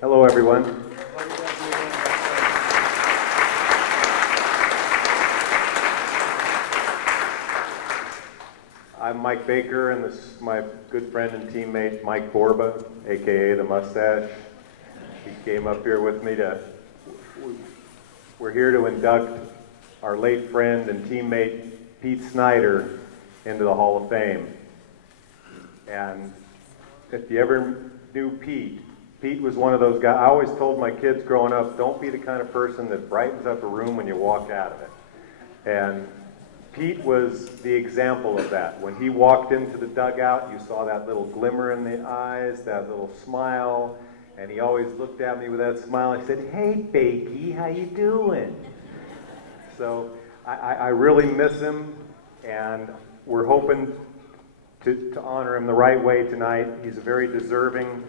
Hello, everyone. I'm Mike Baker, and this is my good friend and teammate, Mike Borba, a.k.a. the Mustache. He came up here with me we're here to induct our late friend and teammate, Pete Snyder, into the Hall of Fame. And if you ever knew Pete was one of those guys. I always told my kids growing up, don't be the kind of person that brightens up a room when you walk out of it. And Pete was the example of that. When he walked into the dugout, you saw that little glimmer in the eyes, that little smile, and he always looked at me with that smile and said, "Hey, Bakey, how you doing?" So I really miss him, and we're hoping to honor him the right way tonight. He's a very deserving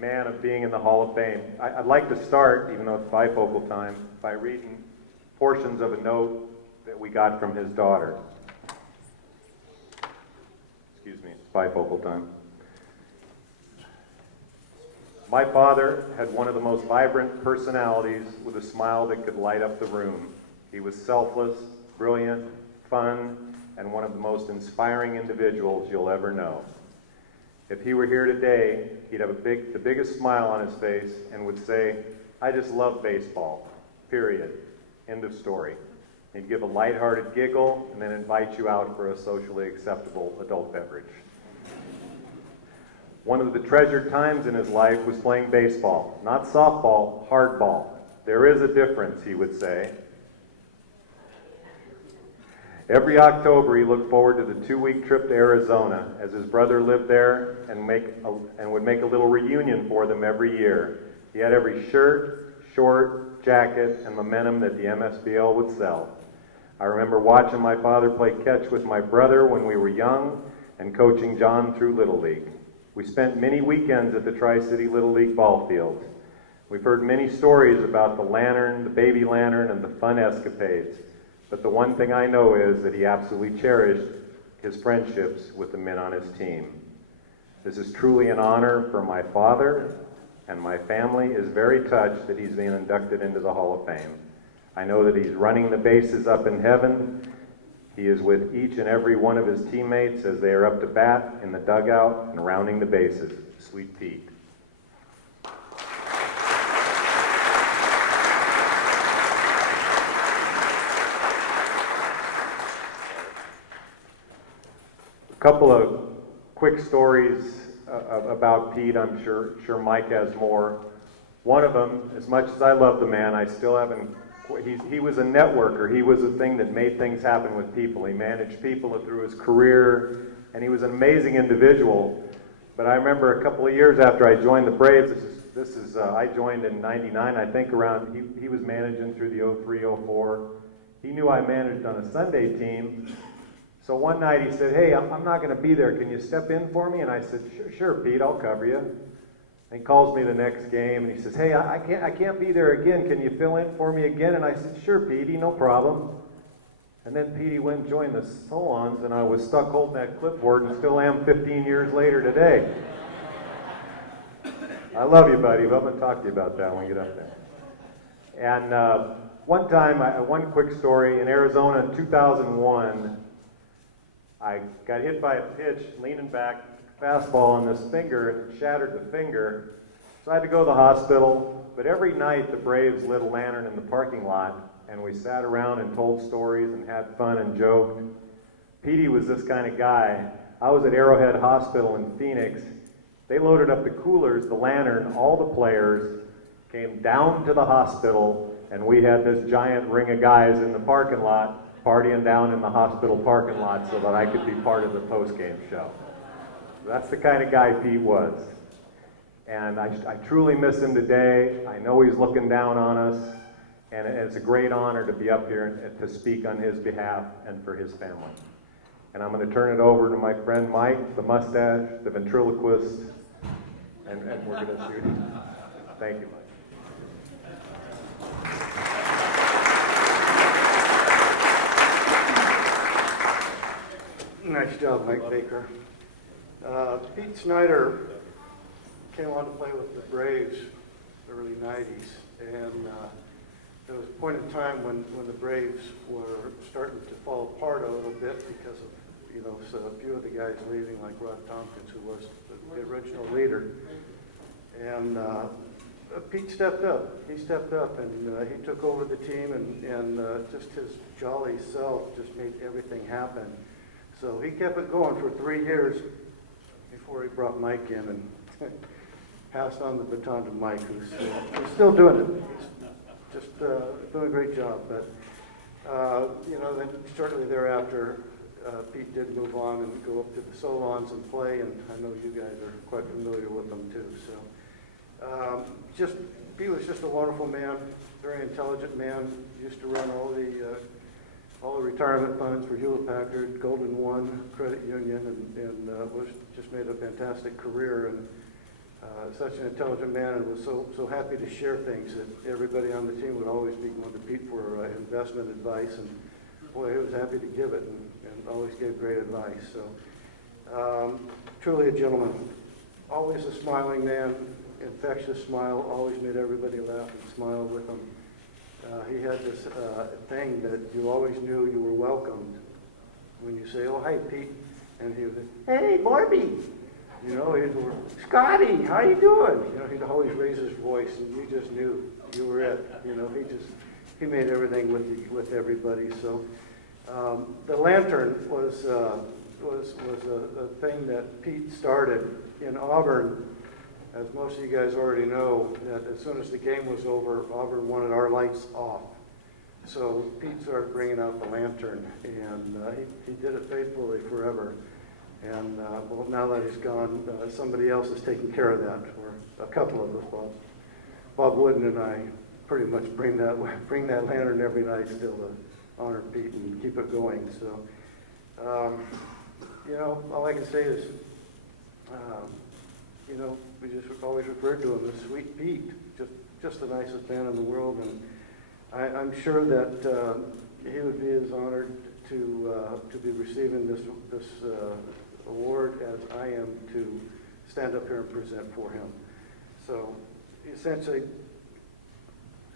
man of being in the Hall of Fame. I'd like to start, even though it's bifocal time, by reading portions of a note that we got from his daughter. Excuse me, it's bifocal time. My father had one of the most vibrant personalities with a smile that could light up the room. He was selfless, brilliant, fun, and one of the most inspiring individuals you'll ever know. If he were here today, he'd have the biggest smile on his face and would say, "I just love baseball, period. End of story." He'd give a lighthearted giggle and then invite you out for a socially acceptable adult beverage. One of the treasured times in his life was playing baseball, not softball, hardball. There is a difference, he would say. Every October, he looked forward to the 2-week trip to Arizona, as his brother lived there and would make a little reunion for them every year. He had every shirt, short, jacket, and momentum that the MSBL would sell. I remember watching my father play catch with my brother when we were young and coaching John through Little League. We spent many weekends at the Tri-City Little League ball field. We've heard many stories about the lantern, the baby lantern, and the fun escapades. But the one thing I know is that he absolutely cherished his friendships with the men on his team. This is truly an honor for my father, and my family is very touched that he's being inducted into the Hall of Fame. I know that he's running the bases up in heaven. He is with each and every one of his teammates as they are up to bat in the dugout and rounding the bases. Sweet Pete. A couple of quick stories about Pete. I'm sure Mike has more. One of them, as much as I love the man, I still haven't. He was a networker. He was a thing that made things happen with people. He managed people through his career, and he was an amazing individual. But I remember a couple of years after I joined the Braves, I joined in '99, I think around, he was managing through the '03, '04. He knew I managed on a Sunday team. So one night he said, "Hey, I'm not going to be there. Can you step in for me?" And I said, Sure, Pete, I'll cover you." And he calls me the next game and he says, "Hey, I can't be there again. Can you fill in for me again?" And I said, "Sure, Petey, no problem." And then Petey went and joined the Solons, and I was stuck holding that clipboard and still am 15 years later today. I love you, buddy, but I'm going to talk to you about that when we get up there. And one time, one quick story, in Arizona in 2001, I got hit by a pitch, leaning back, fastball on this finger, and it shattered the finger. So I had to go to the hospital, but every night the Braves lit a lantern in the parking lot, and we sat around and told stories and had fun and joked. Petey was this kind of guy. I was at Arrowhead Hospital in Phoenix. They loaded up the coolers, the lantern, all the players came down to the hospital, and we had this giant ring of guys in the parking lot partying down in the hospital parking lot so that I could be part of the post-game show. That's the kind of guy Pete was. And I truly miss him today. I know he's looking down on us, and it's a great honor to be up here and to speak on his behalf and for his family. And I'm going to turn it over to my friend Mike, the mustache, the ventriloquist, and we're going to shoot. Thank you, Mike. Nice job, Mike Baker. Pete Snyder came on to play with the Braves early 90s. And there was a point in time when the Braves were starting to fall apart a little bit because of, so a few of the guys leaving, like Rod Tompkins, who was the original leader. And Pete stepped up. He stepped up and he took over the team, and just his jolly self just made everything happen. So he kept it going for 3 years before he brought Mike in and passed on the baton to Mike, who's still doing it. He's just doing a great job. But, then shortly thereafter, Pete did move on and go up to the Solons and play, and I know you guys are quite familiar with them too. So, Pete was just a wonderful man, very intelligent man. Used to run all the retirement funds for Hewlett Packard, Golden One Credit Union, and was just made a fantastic career, and such an intelligent man, and was so happy to share things that everybody on the team would always be going to Pete for investment advice, and boy, he was happy to give it, and always gave great advice. So truly a gentleman, always a smiling man, infectious smile, always made everybody laugh and smile with him. He had this thing that you always knew you were welcomed when you say, "Oh, hi, Pete," and he would say, "Hey, Morby," he'd go, "Scotty, how you doing?" He'd always raise his voice, and you just knew you were it. He made everything with everybody. So the lantern was a thing that Pete started in Auburn. As most of you guys already know, that as soon as the game was over, Auburn wanted our lights off. So Pete started bringing out the lantern, and he did it faithfully forever. And well, now that he's gone, somebody else is taking care of that, or a couple of us. Bob Wooden and I pretty much bring that lantern every night still to honor Pete and keep it going. So, all I can say is, we just always referred to him as Sweet Pete, just the nicest man in the world, and I'm sure that he would be as honored to be receiving this award as I am to stand up here and present for him. So, essentially,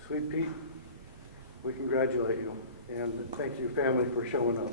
Sweet Pete, we congratulate you, and thank you, family, for showing up.